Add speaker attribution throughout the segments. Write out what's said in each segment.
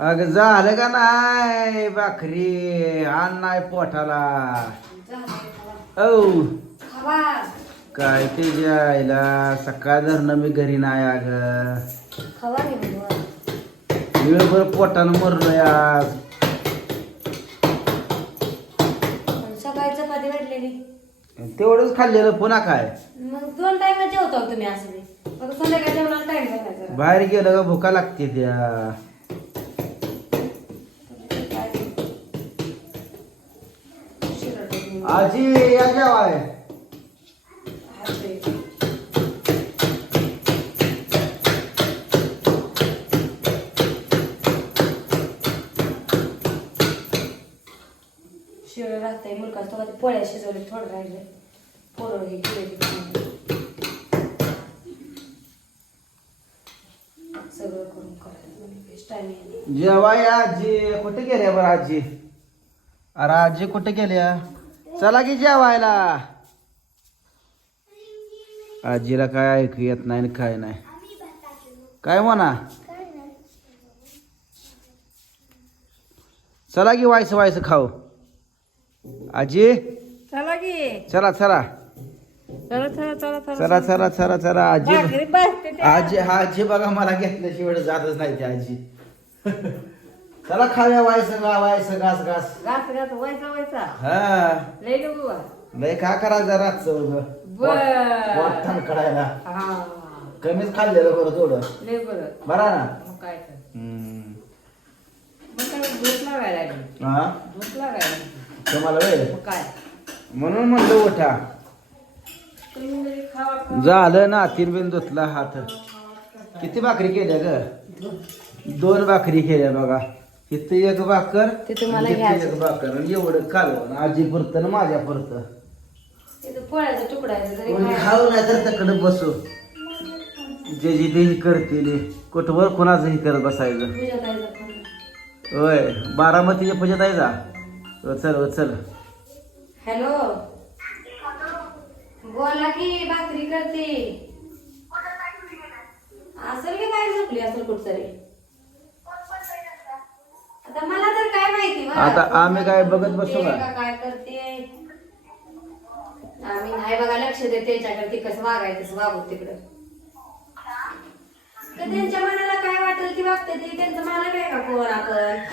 Speaker 1: अगं झालं का नाही भाकरी? आण नाही पोटाला. औ.
Speaker 2: खावा
Speaker 1: काय ते जायला सकाळ धरणं मी घरी नाही अग. वेळभर पोटानं मरलोय आज. तेवढंच खाल्लेलं पुन्हा काय?
Speaker 2: मग दोन टाइम जेवतो तुम्ही असं
Speaker 1: बाहेर गेलं का भुका लागते त्या.
Speaker 2: शिळ राहतंय मुलगा तो पोळ्या शिजवले थोडं राहिले. पोरं हे केले सगळं करून करायला टाइम
Speaker 1: जेवाय आजी कुठे गेल्या बरं आजी? अरे आजी कुठे गेल्या? चला की जेवायला. आजीला काय ऐकू येत नाही आणि काय नाही. काय म्हणा? चला की व्हायचं व्हायचं खाऊ. आजी?
Speaker 2: चला की.
Speaker 1: चला चला.
Speaker 2: चला चला चला
Speaker 1: चला. चला चला चला आजी.
Speaker 2: भाकरी.
Speaker 1: आजी हा आजी बघा मला घेतल्याशिवाय जातच नाही ती आजी. चला खाऊया व्हायचं गा व्हायचं घास घास.
Speaker 2: घास घास व्हायचा व्हायचा
Speaker 1: हा.
Speaker 2: लय नको बा.
Speaker 1: लय का करायचं रातचं उगं?
Speaker 2: बर.
Speaker 1: पोट- पोट ठणकडायला
Speaker 2: हा.
Speaker 1: कमीच खाल्लेलं बरं थोडं.
Speaker 2: लय बरं.
Speaker 1: बरा ना?
Speaker 2: मग काय तर.
Speaker 1: हम्म.
Speaker 2: मग काय झोप लागायला लागली.
Speaker 1: हा?
Speaker 2: झोप लागायला लागली.
Speaker 1: तुम्हाला वेळ?
Speaker 2: मग काय?
Speaker 1: म्हणून म्हणलं उठा.
Speaker 2: तुम्ही जरी खावा खावा.
Speaker 1: झालं ना तीन बिन धुतला हात. किती भाकरी केल्या ग? दोन भाकरी केल्या बघा. इथं एक भाकर
Speaker 2: ते तुम्हाला
Speaker 1: इथं
Speaker 2: घ्यायचं.
Speaker 1: एक भाकर आणि एवढं कालवण. आजी पुरतं ना माझ्या पुरतं
Speaker 2: इथं पोळ्याचा तुकडा आहे जरी
Speaker 1: कोणी
Speaker 2: खायला-
Speaker 1: खाऊ नाही तर तिकडे बसू. जे जे ते ही करतील कुठवर कोणाचं ही करत बसायचं.
Speaker 2: फोन.
Speaker 1: होय बारामतीच्या पूजेत आहे जा हो, चल हो, चल.
Speaker 2: हॅलो. बोला की भाकरी करते. असेल की काय झोपली असेल कुठतरी? आता मला तर काय माहिती बा.
Speaker 1: आता आम्ही काय बघत बसू का?
Speaker 2: का काय करते? आम्ही नाही बघा लक्ष देत त्याच्याकडे ते कसं वागायचं तसं वागू तिकडं. तर त्यांच्या मनाला काय वाटेल ती वागते ती त्यांचं मला काय का कोण आपण?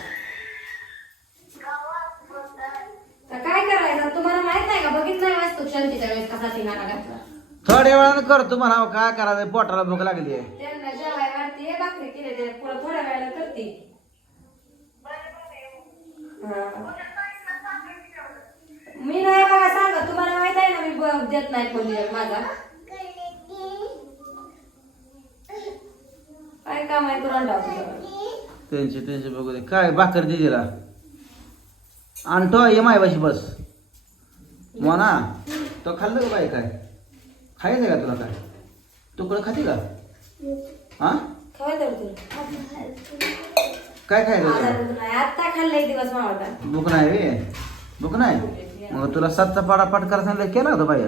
Speaker 2: तर काय करायचं? तुम्हाला माहीत नाही का? बघितलं नाही वाचतो शांतीच्या वेळेस कसा घातला.
Speaker 1: थोड्या वेळानं करतो म्हणा काय करायचं? पोटाला भूक लागली आहे
Speaker 2: त्यांना जेवाय वाटते भाकरी केले ते पुढं थोड्या वेळाला करते हा. मी नाही बघा सांगा तुम्हाला माहीत आहे ना मी ब- देत नाही दिवस माझा. काय काम आहे करून
Speaker 1: त्यांचे त्यांचे बघू दे. काय भाकर दे तिला. आणतो ये मायबाशी बस. म्हणा तो खाल्लं का बाई काय? खायचं का तुला काय? तुकडं खाते का? हा? काय खायचं
Speaker 2: नाही. आत्ता खाल्लंय दिवस मावळता.
Speaker 1: भूक नाही रे. भूक नाही? मग तुला सातचा पाडा पाठ करा सांगितलं केला होता बाई.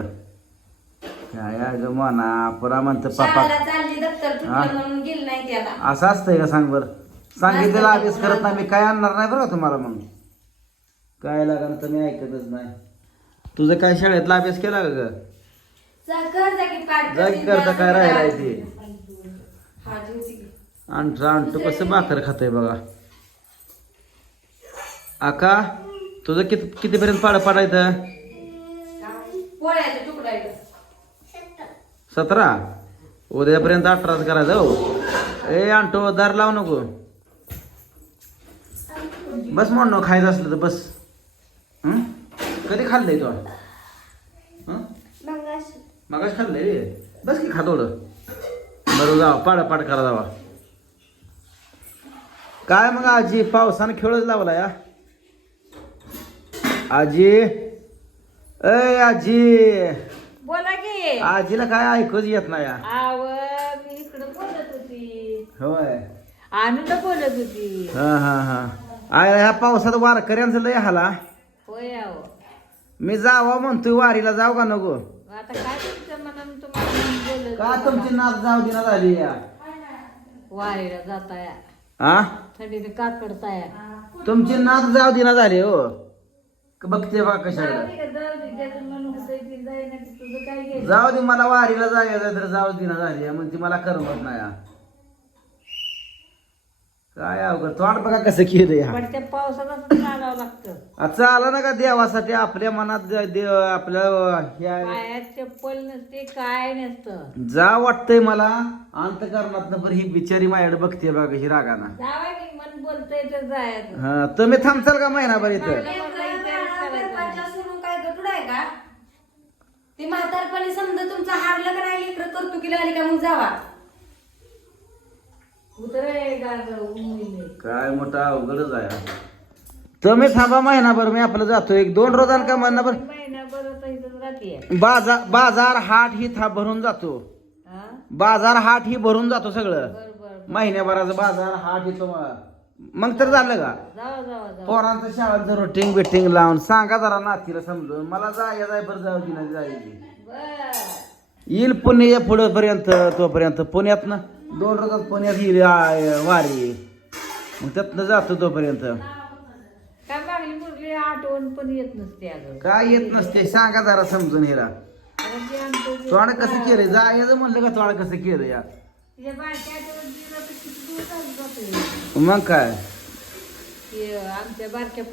Speaker 1: काय अगं म्हणा पुरा म्हणतं पापा
Speaker 2: चालली दप्तर
Speaker 1: हा?
Speaker 2: तुटलं म्हणून गेली नाही ती आता
Speaker 1: असं असतंय का सांग बरं? सांगितलेलं अभ्यास करत नाही मी काय आणणार नाही बरं का तुम्हाला मग? काय लागणार तर मी ऐकतच नाही. तुझं काय शाळेतला अभ्यास केला का ग?
Speaker 2: जा कर जा की पाठ
Speaker 1: जा की
Speaker 2: करते,
Speaker 1: काय. राहिलाय ते.
Speaker 2: हा की.
Speaker 1: आणतो आणतो कसं भाकर खातोय बघा. आका? तुझं किती कितीपर्यंत पाडा पाडायचं
Speaker 2: पोळ्याचे तुकडा आहे
Speaker 1: सतरा? उद्यापर्यंत अठराच करायचं हो. ए आणतो दार लावू नको. बस म्हणणं खायचं असलं तर बस. हं? कधी खाल्लंय तो? हं? मगाच खाल्लंय रे. बस की खा थोडं. बरं जावा. पाडा पाड करा जावा. काय मग आजी पावसानं खेळच लावला या आजी. ए आजी.
Speaker 2: बोला की.
Speaker 1: आजीला काय ऐकूच येत नाही या.
Speaker 2: आव मी इकडं बोलत होती.
Speaker 1: होय.
Speaker 2: आनंद बोलत होती.
Speaker 1: हा हा हा. आय ह्या पावसात वारकऱ्यांचं लय हाला.
Speaker 2: होय आव.
Speaker 1: मी जावा म्हणतोय वारीला जाऊ का नको?
Speaker 2: आता काय तुमच्या मनानं तुम्हाला बोलत
Speaker 1: का तुमची नाक जाऊ दिना झाली या?
Speaker 2: वारीला जाताय.
Speaker 1: आ?
Speaker 2: थंडीने काकड तयार.
Speaker 1: तुमची नात जाऊ दिना झाली हो. बघते बघा कशाला. जाऊ दे मला वारीला जायचं तर जाऊ दिना झाली मग ती मला करमत नाही हा. काय अवघड. तोंड बघा कसं केलं या
Speaker 2: पण त्या पावसालाच चालावं लागतं.
Speaker 1: आता आला ना का देवासाठी आपल्या मनात ज- देव आपल्या
Speaker 2: पायात चप्पल नसते काय नसतं.
Speaker 1: जा वाटतंय मला अंतकरणात पण ही बिचारी माझ्याकडे बघते बघा ही रागाना.
Speaker 2: जावा की मन बोलतंय तर जायचं.
Speaker 1: हा तुम्ही थांबचाल का महिनाभर इथं?
Speaker 2: का? ते म्हातारपणी समजा तुमचा हारलं का नाही इकडं करतो की आली का मग जावा. उतरे
Speaker 1: काय मोठा अवघडच आहे तुम्ही थांबा महिनाभर मी आपलं जातो एक दोन रोजान का महिनाभर?
Speaker 2: तर
Speaker 1: बाजार बाजार हाट ही था भरून जातो. बाजार हाट ही भरून जातो सगळं. महिन्याभराचं बाजार हाट येतो मग तर झालं का?
Speaker 2: जावा जावा जावा
Speaker 1: पोरांचं शाळांचं रोटिंग बिटिंग लावून सांगा जरा नातीला समजून. मला जाय जाय बरं जाऊ दिना जायची
Speaker 2: बर.
Speaker 1: येईल पुणे या पुढे पर्यंत तोपर्यंत. पुण्यात ना दोन रोजात पुण्यात येईल आ, वारी. मग त्यातनं जातो तोपर्यंत.
Speaker 2: काय मागली मुरली आठवण पण येत नसते अगं.
Speaker 1: काय येत नसते? सांगा जरा समजून हिला.
Speaker 2: आता ते आमचं जे-
Speaker 1: तोंड कसं केलंय? जायचं म्हणलं का तोंड कसं केलं या
Speaker 2: तिच्या आठवण
Speaker 1: मग काय?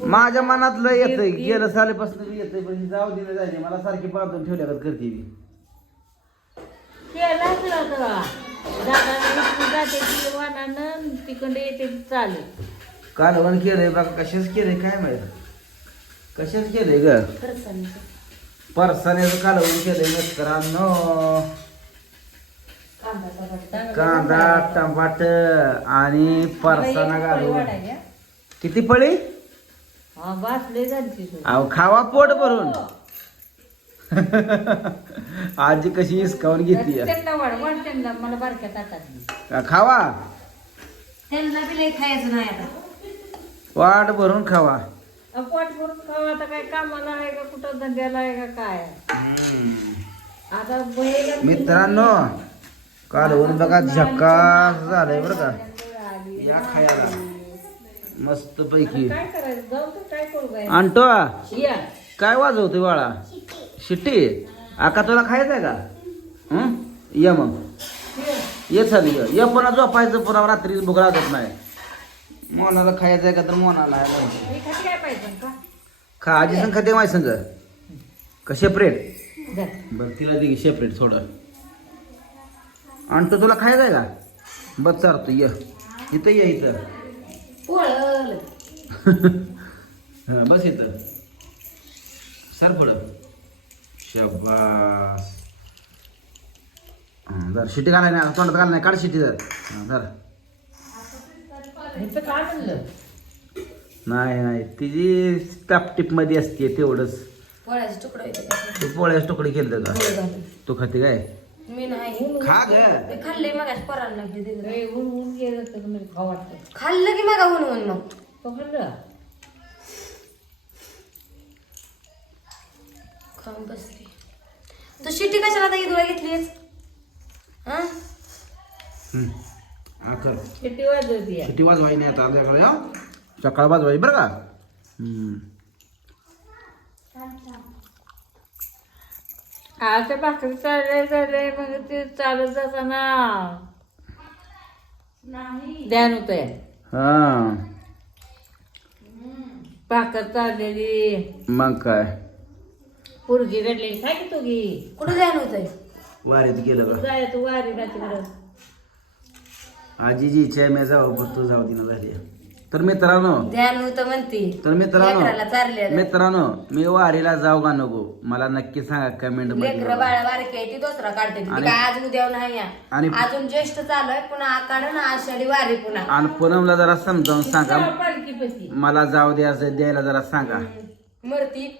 Speaker 1: माझ्या मनातलं येतंय.
Speaker 2: ती-
Speaker 1: गेलं सालीपासून येतंय पण ही जाऊ दिलं जायचे मला सारखी बांधून ठेवल्या करते मी.
Speaker 2: येते
Speaker 1: कालवण केलंय बघा कशाच केलंय काय माहीत? कशाच केलंय ग? परसाण्याचं कालवण केलंय मित्रांनो कांदा टमाट आणि परसाना घालून. किती पळी?
Speaker 2: हा
Speaker 1: अहो खावा पोट भरून. आजी कशी हिसकावून घेते
Speaker 2: त्यांना वाढ वाढ त्यांना मला बारक्या ताटात.
Speaker 1: खावा? वाट भरून खावा.
Speaker 2: पोट भरून खावा आता काय कामाला आहे का कुठं धंद्याला आहे का काय? आता
Speaker 1: मित्रांनो कालवण बघा झकास झालंय बरं का. या खायला. मस्त पैकी.
Speaker 2: काय करायचं? जाऊ तर काय करू काय
Speaker 1: आणतो.
Speaker 2: या.
Speaker 1: काय वाजवतोय बाळा? शिट्टी? आका तुला खायचं आहे का? हं? ये मग. ये चाल ये. ये पुन्हा झोपायचं पुन्हा रात्री भूक लागत नाही. मोनाला खायचं आहे का तर मोनाला आहे. बघ.
Speaker 2: मी खाते काय पाहिजे का?
Speaker 1: खा. आजी संग खाते माय संग का सेपरेट
Speaker 2: जा.
Speaker 1: बरं तिला दे सेपरेट थोडं. आणतो तुला खायचं आहे का? बस चालतो ये. इथं ये इथं. हा, बस इथं. सर पुढं. शबास. हा, जर शिटी घालाय नाही तोंडात घाल नाही काढ शिटी जर. जर.
Speaker 2: काय म्हणलं?
Speaker 1: नाही नाही तिची टापटीपमध्ये असते तेवढंच.
Speaker 2: पोळ्याचे तुकडे होते.
Speaker 1: तू पोळ्याच तुकडे केलं का? तू खाते काय?
Speaker 2: मी नाही
Speaker 1: खा ग.
Speaker 2: ते खाल्ले मग पोरांना ऊन ऊन गेलं तर खाऊ वाटतं. खाल्लं की मग ऊन ऊन मग. तो खाल्लं? खाऊन बसली. तू शिट्टी कशाला आता इदुळा घेतलीस हा?
Speaker 1: हम्म. हा कर. वाजवाई नाही आता आपल्याकडे हा? सकाळ वाजवाई बरं का? हम्म.
Speaker 2: आता भाकरी चालले चालले मग ते चालत जाताना. ध्यान होत
Speaker 1: हा.
Speaker 2: भाकर चाललेली.
Speaker 1: मग काय?
Speaker 2: पुरगी रडलेली. काय की तुझी कुठं ध्यान होतंय?
Speaker 1: वारीत गेलं का
Speaker 2: जाय तू वारीला तिकडं
Speaker 1: आजीची इच्छा आहे मी जाऊ पण तू जाऊ दिना झाली. तर मित्रांनो
Speaker 2: ध्यान होतं म्हणते.
Speaker 1: तर मित्रांनो. मित्रांनो मी वारीला जाऊ का नको? मला नक्की सांगा कमेंट लेकरमध्ये
Speaker 2: बाळा बारकी आहे ती दुसरा काढते. ती
Speaker 1: आणि-
Speaker 2: काय आज उद्या नाही आहे.
Speaker 1: आणि
Speaker 2: अजून ज्येष्ठ चालू आहे पुन्हा आकाड ना आषाढी वारी पुन्हा.
Speaker 1: आणि पूनमला जरा समजावून सांगा.
Speaker 2: पालखी
Speaker 1: मला जाऊ द्यायचं द्यायला जरा सांगा.
Speaker 2: मरती